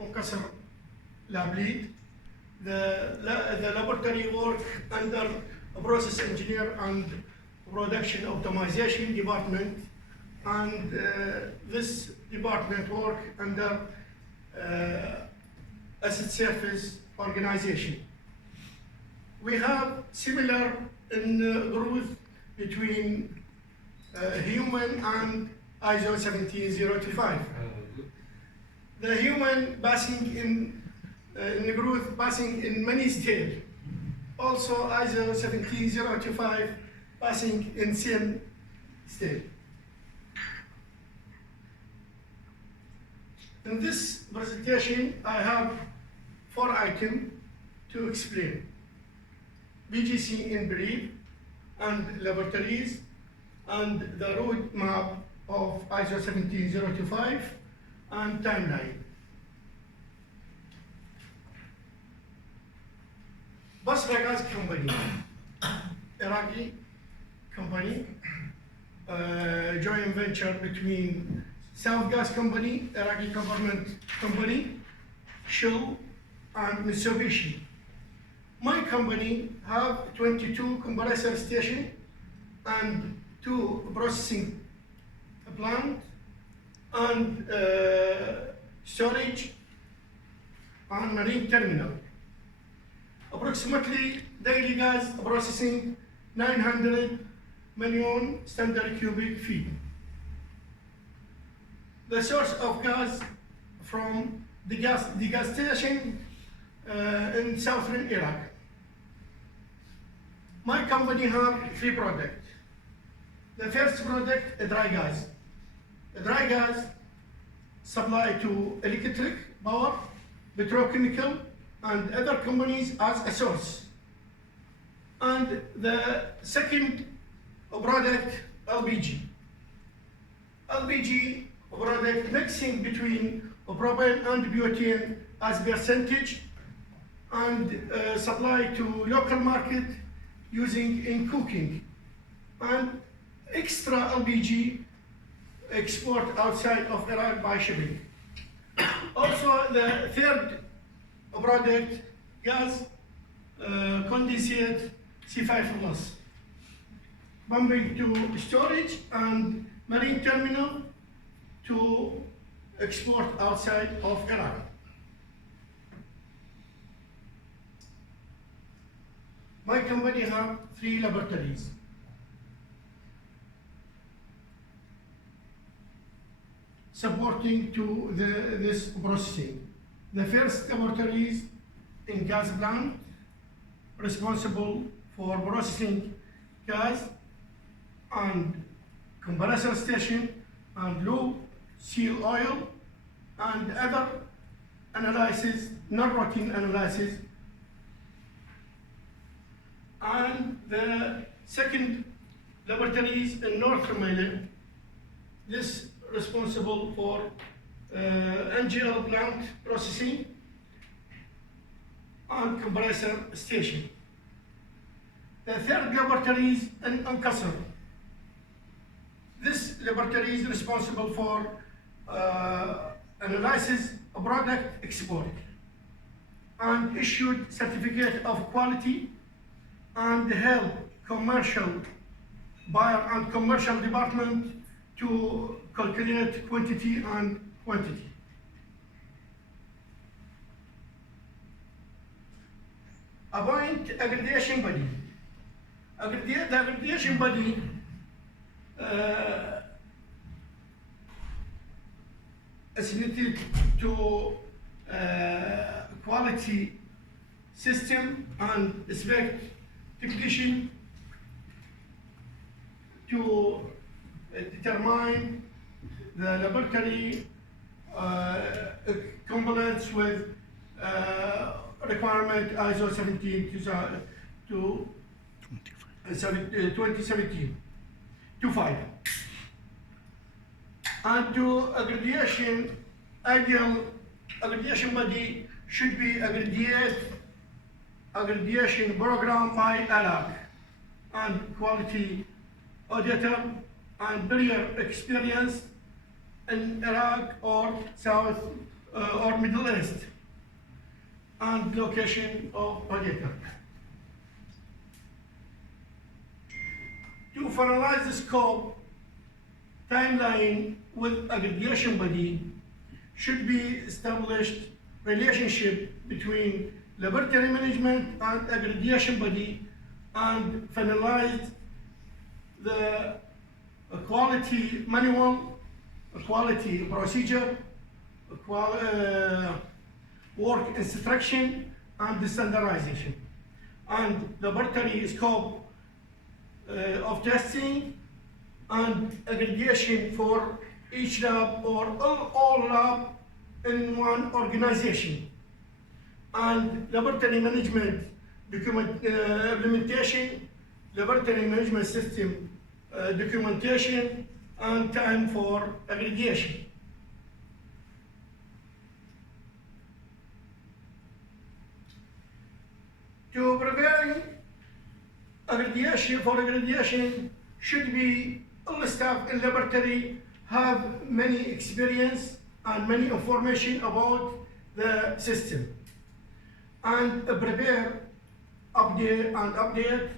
انكسر لابليد. The laboratory work under a process engineer and production optimization department, and this department work under asset surface organization. We have similar in growth between human and ISO 17025. The human passing in growth passing in many scale. Also ISO 17025 passing in same scale. In this presentation, I have 4 items to explain: BGC in brief, and laboratories, and the roadmap of ISO 17025, and timeline. Basra Gas Company, Iraqi company, joint venture between South Gas Company, Iraqi government company, Shell, and Mitsubishi. My company have 22 compressor stations and 2 processing plant and storage and marine terminal. Approximately daily gas processing 900 million standard cubic feet. The source of gas from the gas station in southern Iraq. My company have 3 products. The first product, dry gas. Dry gas supply to electric power, petrochemical, and other companies as a source. And the second product, LPG. LPG product mixing between propane and butane as percentage, and supply to local market using in cooking, and extra LPG export outside of Iraq by shipping. Also, the third product, gas condensate C5 plus, pumping to storage and marine terminal to export outside of Iraq. My company have 3 laboratories. Supporting to this processing. The first laboratory is in gas plant, responsible for processing gas and compressor station and low seal oil and other analysis, non-routine analysis. And the second laboratory is in North Romania. This responsible for NGL plant processing and compressor station. The third laboratory is in Ankara. This laboratory is responsible for analysis of product export and issued certificate of quality and help commercial buyer and commercial department to calculate quantity and quantity. Appoint aggregation body. The aggregation body is related to quality system and inspect technician to determine the laboratory compliance with requirement ISO 2017-25. And to aggregation, ideal aggregation body should be aggregation program by ALAC and quality auditor and prior experience in Iraq or South or Middle East, and location of auditor. To finalize the scope timeline with aggregation body, should be established relationship between laboratory management and aggregation body, and finalize the quality manual, quality procedure, work instruction, and the standardization, and laboratory scope of testing and aggregation for each lab or all lab in one organization, and laboratory management document implementation, laboratory management system documentation, and time for aggregation. To prepare aggregation should be all staff in laboratory have many experience and many information about the system, and prepare, update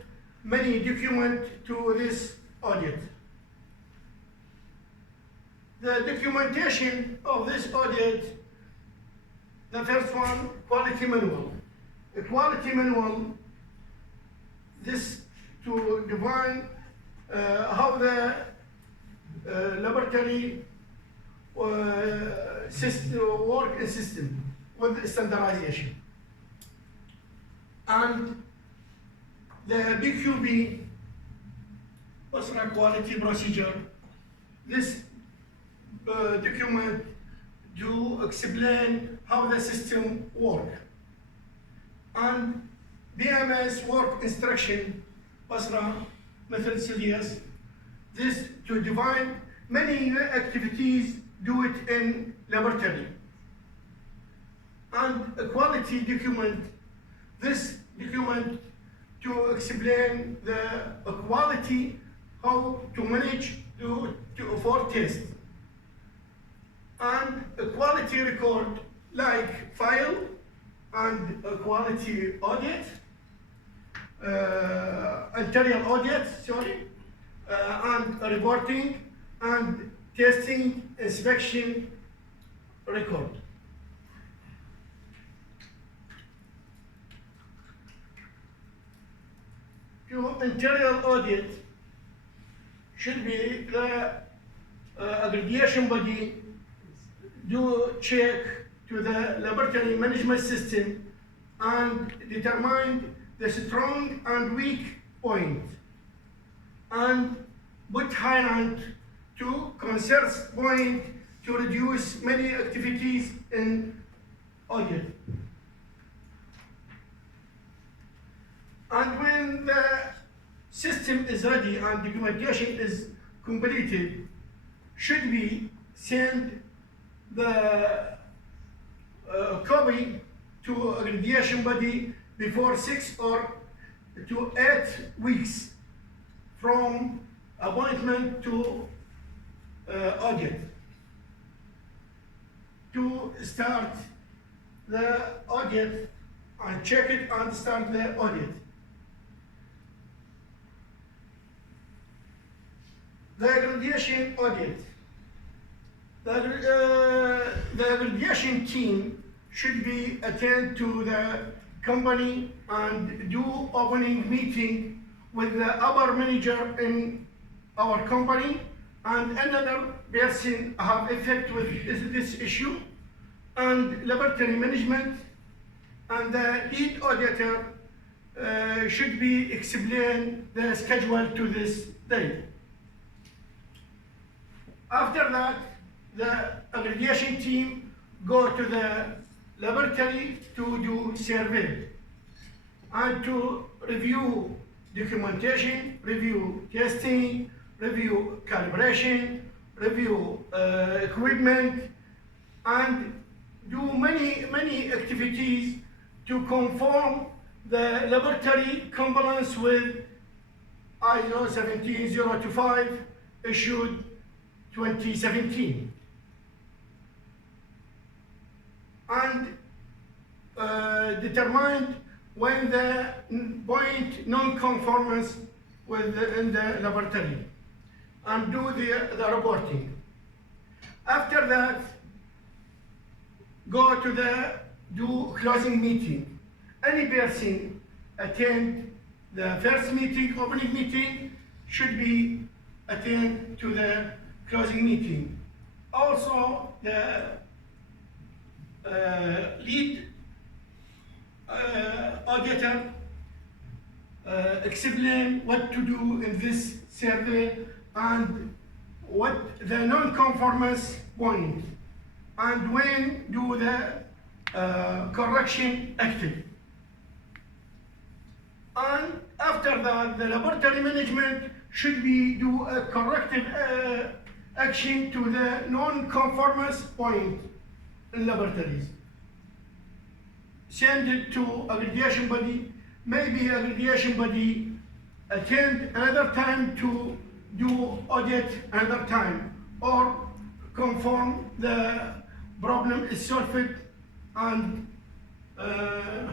many documents to this audit. The documentation of this audit, the first one, quality manual. A quality manual, this to define how the laboratory system work in system with standardization, and the BQB, Basra quality procedure. This document to explain how the system works, and BMS work instruction, Basra method series. This to define many activities do it in laboratory, and a quality document. This document to explain the quality, how to manage for test, and a quality record like file, and a quality audit, interior audit, sorry, and reporting, and testing, inspection record. To interior audit should be the aggregation body do check to the laboratory management system and determine the strong and weak point, and put highlight to concern point to reduce many activities in audit. And when the system is ready and documentation is completed, should we send the copy to aggregation body before 6 or to 8 weeks from appointment to audit, to start the audit and check it and start the audit. The aggregation audit. The aggregation team should be attend to the company and do opening meeting with the upper manager in our company, and another person have effect with this issue, and laboratory management, and the lead auditor should be explain the schedule to this date. After that, the aggregation team go to the laboratory to do survey and to review documentation, review testing, review calibration, review equipment, and do many activities to conform the laboratory compliance with ISO 17025 issued 2017. and determined when the point non-conformance in the laboratory and do the reporting. After that, go to do closing meeting. Any person attend the first meeting, opening meeting, should be attend to the closing meeting. Also, the lead auditor explain what to do in this survey and what the non-conformance point and when do the correction active. And after that, the laboratory management should do a corrective action to the non-conformance point in laboratories. Send it to accreditation body. Maybe accreditation body attend another time to do audit another time, or confirm the problem is solved and the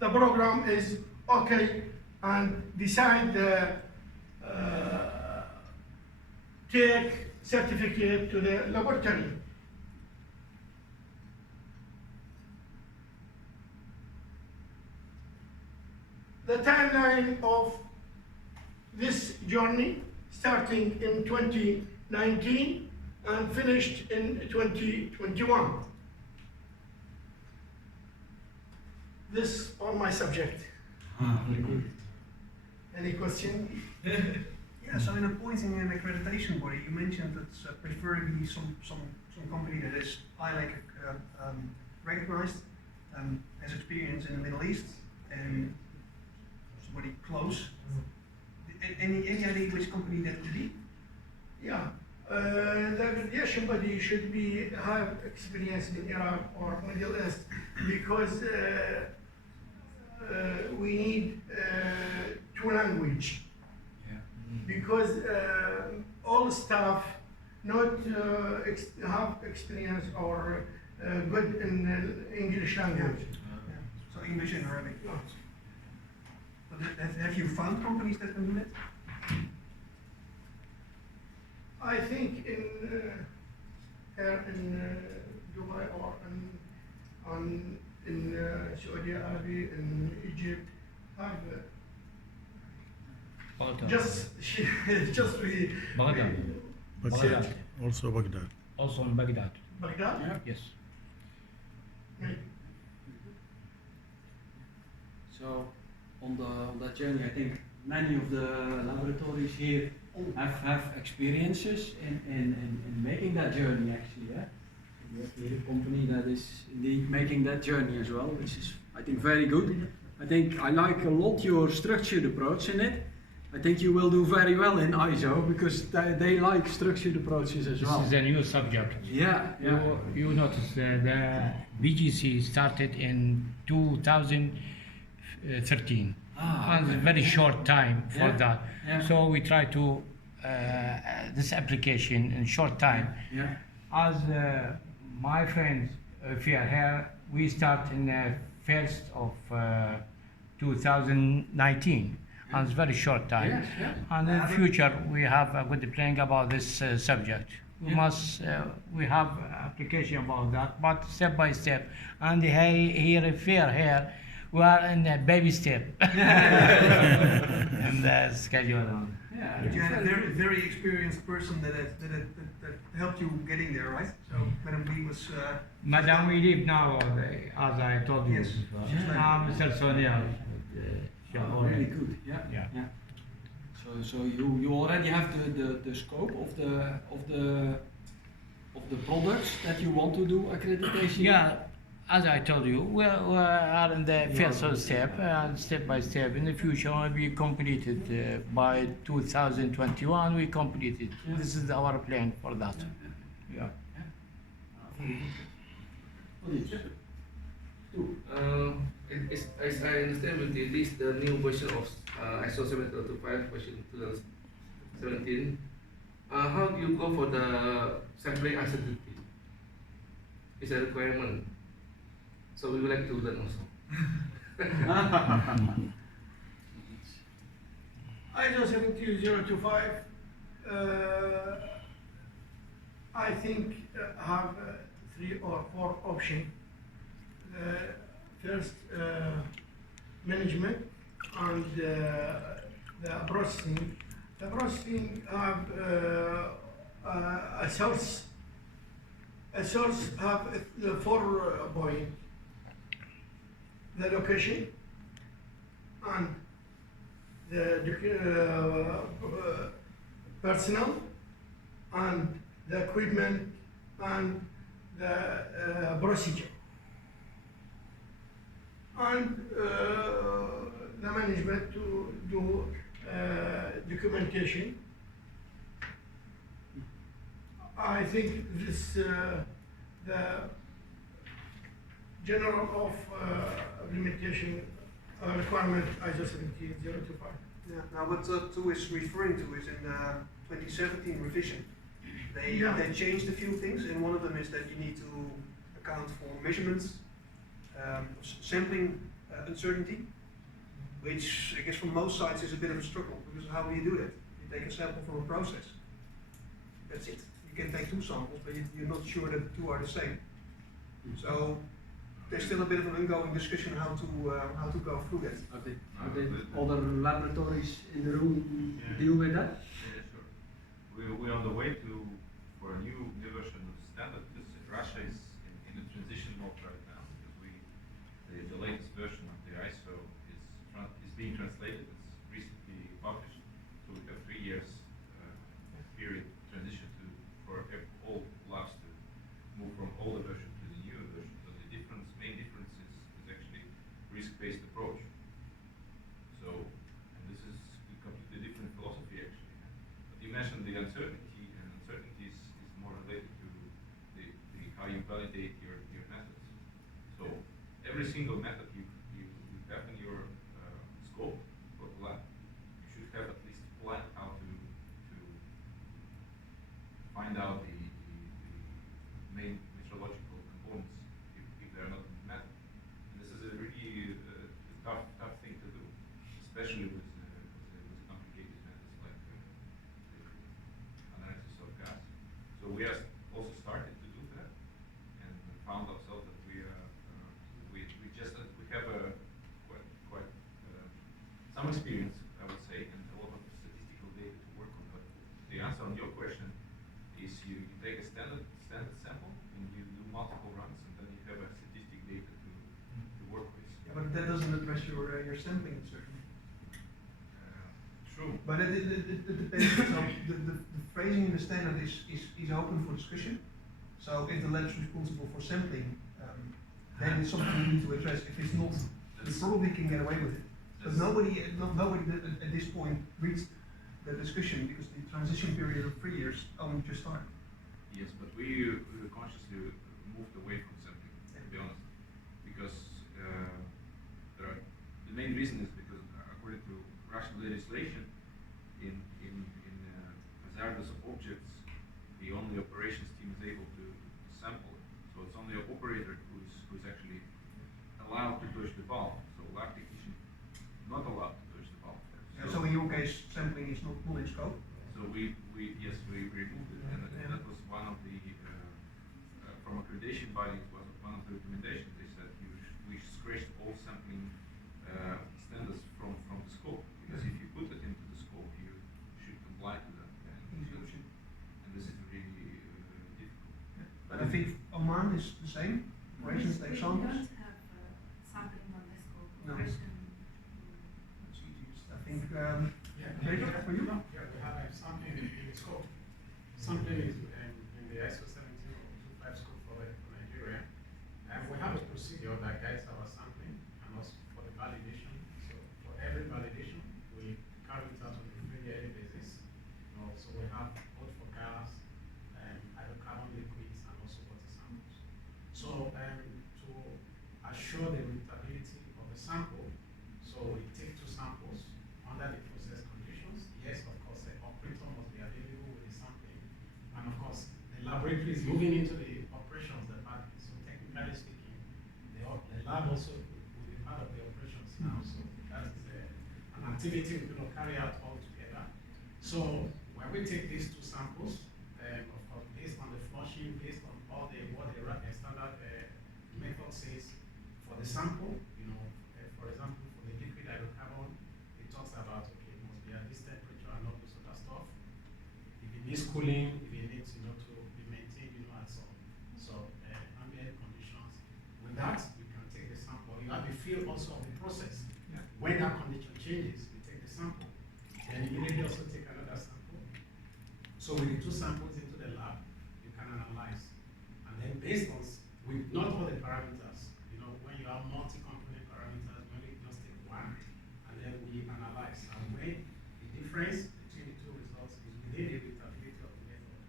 program is okay, and decide the take certificate to the laboratory. The timeline of this journey starting in 2019 and finished in 2021. This on my subject. Very good. Any question? Yeah, so in appointing an accreditation body, you mentioned it's preferably some company that is highly recognized, has experience in the Middle East, and somebody close. Any idea which company that could be? Yeah, the accreditation body should have experience in Iraq or Middle East, because we need two language. Because all staff not have experience or good in English language. So English and Arabic. But have you found companies that can do that? I think in here in Dubai or in Saudi Arabia, in Egypt, have just we Baghdad. Baghdad. Also Baghdad. Also in Baghdad. Baghdad. Yeah. Yes. So on that journey, I think many of the laboratories here have experiences in making that journey actually. Yeah? We have here a company that is indeed making that journey as well, which is I think very good. I think I like a lot your structured approach in it. I think you will do very well in ISO because they like structured approaches as well. This is a new subject. Yeah, yeah. You notice the BGC started in 2013. And a very short time for that. Yeah. So we try to this application in short time. Yeah. As my friends, if you are here, we start in the 1st of 2019. And it's very short time. Yes, yes. And in the future, we have a good plan about this subject. We must, we have application about that, but step by step. And here, we are in a baby step. And the schedule. Yeah. But you had a very experienced person that helped you getting there, right? So Madam Lee was. Madam, we live now, as I told you. Yes. Now, Mr. Sonia. Really good. Yeah. Yeah. Yeah. So you already have the scope of the products that you want to do accreditation. Yeah. As I told you, we are in the first step, and step by step. In the future, we completed by 2021. We completed. Yeah. This is our plan for that. Yeah. As I understand, with this the new version of ISO 7025 version 2017. How do you go for the sampling uncertainty? Is a requirement. So we would like to learn also. ISO 17025, I think have 3 or 4 options. First, management and the processing. The processing have a source. A source have the 4 point. The location and the personnel and the equipment and the procedure and the management to do documentation. I think this the general of implementation requirement ISO 17025. Yeah. Now, what two is referring to is in the 2017 revision. Yeah. They changed a few things, and one of them is that you need to account for measurements, sampling uncertainty, which I guess from most sites is a bit of a struggle, because how do you do that? You take a sample from a process. That's it. You can take 2 samples, but you're not sure that the 2 are the same. So there's still a bit of an ongoing discussion how to go through that. Are the other laboratories in the room deal with that? Yeah, sure. We're on the way for a new version of the standard, because Russia is in a transition mode right now, because the latest version of the ISO is being translated. It's recently published, so we have 3 years period transition for all labs to move from older version to the newer version. So the main difference is actually risk-based approach. So, and this is a completely different philosophy actually. But you mentioned the uncertainty, and uncertainty is more related to the how you validate your methods. So every single method you have in your scope for the lab, you should have at least planned how to find out the main metrological components if they're not in the method. And this is a really tough thing to do, especially with complicated methods like analysis of gas. So we have also started to do that, and found ourselves that we have quite some experience, I would say, and a lot of statistical data to work on. But the answer on your question is you take a standard sample and you do multiple runs, and then you have a statistic data to work with. Yeah, but that doesn't address your sampling uncertainty. True. But it depends. So the phrasing in the standard is open for discussion. So if the lab is responsible for sampling, then it's something you need to address. If it's not, you probably can get away with it. But nobody at this point reached the discussion, because the transition period of 3 years only just started. Yes, but we consciously moved away from sampling, to be honest, because the main reason is because according to Russian legislation, in hazardous objects, the only operations team is able to sample it. So it's only an operator who's actually allowed to touch the valve. So lab technician not allowed to touch the valve. So in your case, sampling is not in scope. So we removed it, and that was one of the from accreditation bodies was one of the recommendations. They said we scratched all sampling standards from the scope, because if you put it into the scope, you should comply to that. And this is really difficult. But I think Oman is the same. Operations take We samples. don't have sampling on this scope. No. Operation. That's easiest. I think. Yeah, David, for you? Yeah, we have something in the scope. Something is in the ISO 17025 scope for Nigeria. And we have a procedure that guides our sampling and also for the validation. So for every validation, we carry it out on a yearly basis. So we have both for gas, hydrocarbon liquids, and also water samples. So to assure the readability of the sample, so we take 2 samples under the process conditions. Yes, of course, the operator must be available with the sampling. And of course, the laboratory is moving into the operations department. So technically speaking, the lab also will be part of the operations now. So that is an activity we're going to carry out all together. So when we take these two samples, of course, based on the flushing, based on all the what the standard method says for the sample, for example, for the liquid hydrocarbon, it talks about okay, it must be at this temperature and all this other stuff. If it needs cooling, if it needs to be maintained, at some ambient conditions. With that, we can take the sample. You have a feel also of the process. Yeah. When that condition changes, we take the sample. Then immediately also take another sample. So with the two samples into the lab, you can analyze. And then based on, with not all the parameters, when you have multi-component parameters, when we just take one, and then we analyze. And when the difference between the two results is within the repeatability of the method,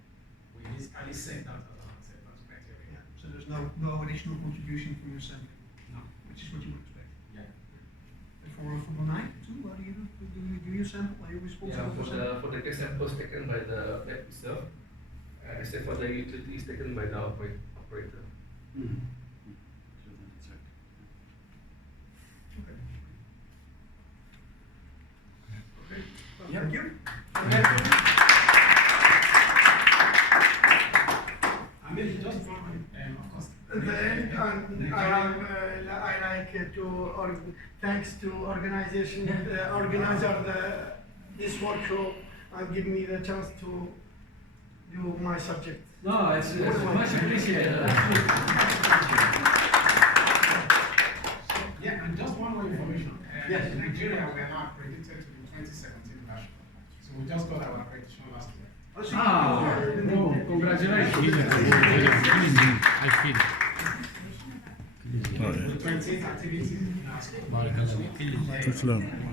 we basically set that as our acceptance criteria. Yeah. So there's no additional contribution from your sampling, No. which is what you would expect. Yeah. And for Bonai too, what do you do? Do you do your sample? Are you responsible for sample? For the case samples taken by the lab itself, except for the utility is taken by the operator. Okay. Okay. Well, Yeah. thank you. I mean, just one, of course. Then I like to thanks to organization organizer this workshop and give me the chance to do my subject. No, it's much appreciated. Yeah, and just one more information. Yes. In Nigeria, we are now accredited to the 2017 version. So we just got our accreditation last year. No, congratulations. I feel. With 28 activities in our school. Islam.